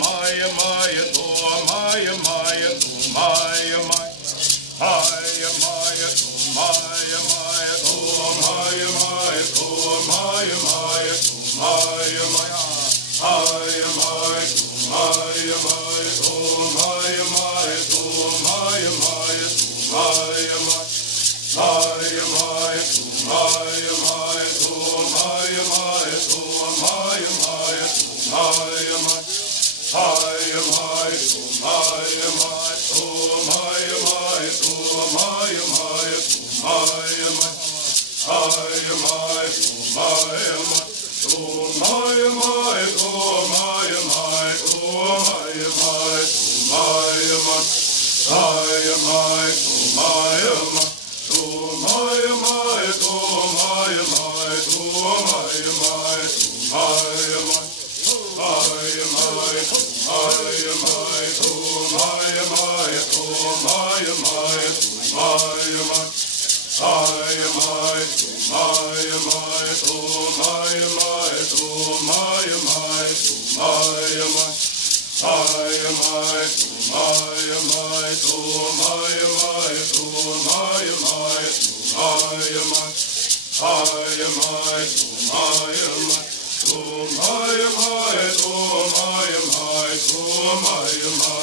Maya, Maya, to Maya, Maya, to Maya, Maya. Maya, Maya, to Maya, Maya, to Maya, Maya, to Maya, Maya, to Maya, Maya. Maya, Maya, to Maya, Maya, to Maya, Maya, to Maya, Maya, to Maya, Maya. Maya, Maya, to Maya, Maya, to Maya, Maya, to Maya, Maya, to Maya, Maya. Maya, Maya, to Maya, Maya, to Maya, Maya, to Maya, Maya, to Maya, Maya. Maya, Maya, to Maya, Maya, to Maya, Maya, to Maya, Maya, to Maya, Maya, to Maya, Maya. Maya, Maya, to Maya, Maya. To Maya, Maya, to Maya, Maya, to Maya, Maya, to Maya, Maya. Maya, Maya, to Maya, Maya, to Maya, Maya, to Maya, Maya, to Maya, Maya. Maya, Maya, to Maya, Maya, to Maya, Maya, to Maya, Maya, to Maya, Maya. Maya, Maya, to Maya, Maya, to Maya, Maya, to Maya, Maya, to Maya, Maya. Maya, Maya, to Maya, Maya, to Maya, Maya, to Maya, Maya, to Maya, Maya.